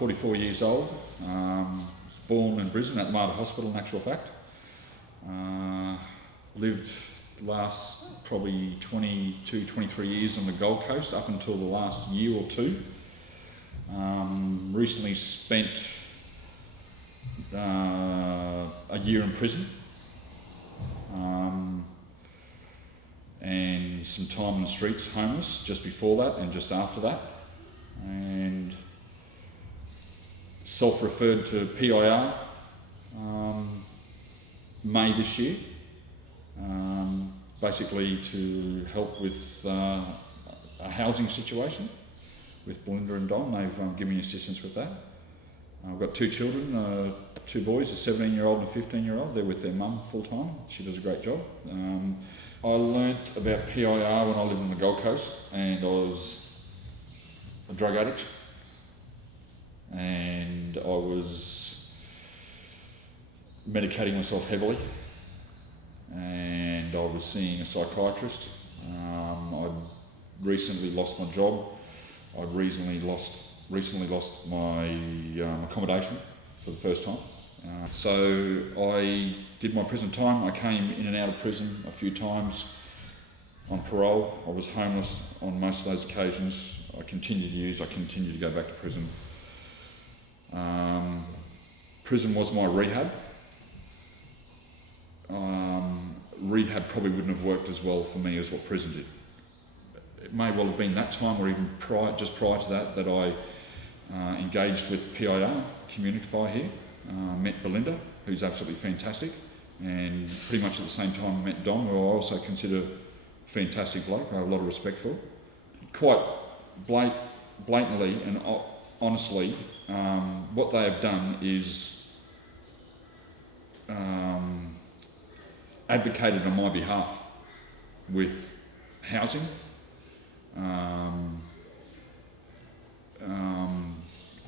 44 years old. Was born in Brisbane at the Mater Hospital, in actual fact. Lived last probably 22, 23 years on the Gold Coast up until the last year or two. Recently spent a year in prison and some time in the streets, homeless, just before that and just after that. And self-referred to PiR May this year, basically to help with a housing situation with Belinda and Don. They've given me assistance with that. I've got two children, two boys, a 17-year-old and a 15-year-old. They're with their mum full-time. She does a great job. I learnt about PiR when I lived on the Gold Coast, and I was a drug addict, and I was medicating myself heavily, and I was seeing a psychiatrist. I recently lost my job. I recently lost my accommodation for the first time. So I did my prison time. I came in and out of prison a few times on parole. I was homeless on most of those occasions. I continued to use, I continued to go back to prison. Prison was my rehab. Rehab probably wouldn't have worked as well for me as what prison did. It may well have been that time or even just prior to that I engaged with PiR, Communify here, met Belinda, who's absolutely fantastic, and pretty much at the same time met Don, who I also consider a fantastic bloke. I have a lot of respect for. Quite blatantly and honestly, what they have done is advocated on my behalf with housing.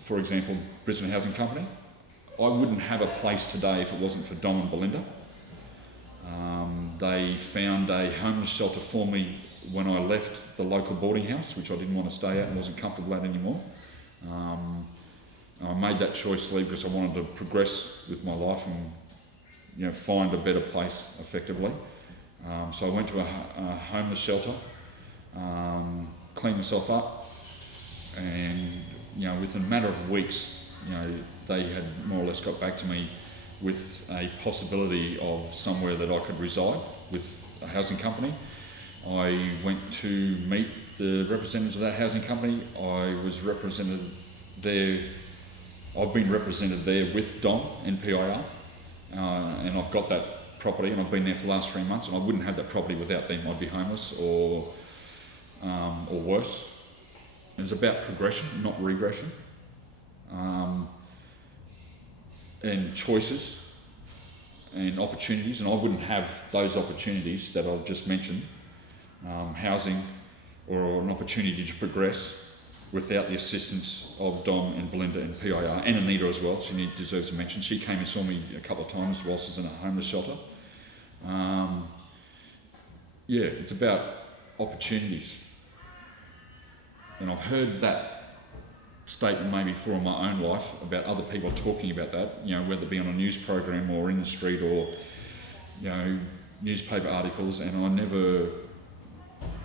For example, Brisbane Housing Company. I wouldn't have a place today if it wasn't for Dom and Belinda. They found a homeless shelter for me when I left the local boarding house, which I didn't want to stay at and wasn't comfortable at anymore. I made that choice to leave because I wanted to progress with my life and find a better place effectively. So I went to a homeless shelter, cleaned myself up, and within a matter of weeks, they had more or less got back to me with a possibility of somewhere that I could reside with a housing company. I went to meet the representatives of that housing company. I was represented there. I've been represented there with Don and PiR, and I've got that property, and I've been there for the last 3 months, and I wouldn't have that property without them. I'd be homeless or worse. It was about progression, not regression, and choices and opportunities, and I wouldn't have those opportunities that I've just mentioned, housing or an opportunity to progress, without the assistance of Dom and Belinda and PiR, and Anita as well. She deserves a mention. She came and saw me a couple of times whilst I was in a homeless shelter. It's about opportunities. And I've heard that statement maybe before in my own life about other people talking about that, whether it be on a news program or in the street or, newspaper articles, and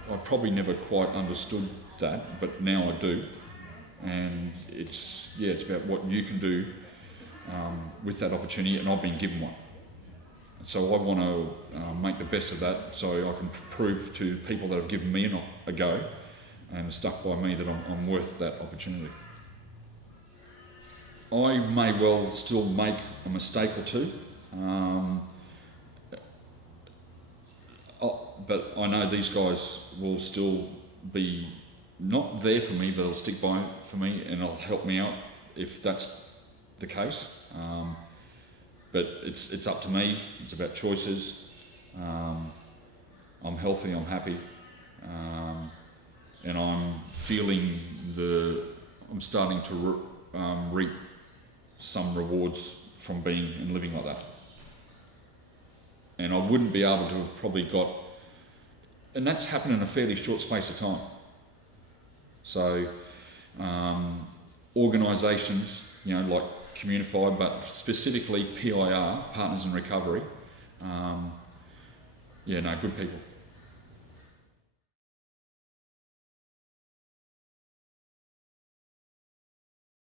I probably never quite understood that, but now I do. And it's about what you can do with that opportunity, and I've been given one. So I want to make the best of that, so I can prove to people that have given me a go and stuck by me that I'm worth that opportunity. I may well still make a mistake or two, but I know these guys will still be not there for me, but they'll stick by for me and they'll help me out if that's the case. But it's up to me. It's about choices. I'm healthy, I'm happy, and I'm feeling I'm starting to reap some rewards from being and living like that. And I wouldn't be able to have probably got, and that's happened in a fairly short space of time. So organisations, like Communify, but specifically PiR, Partners in Recovery. Good people.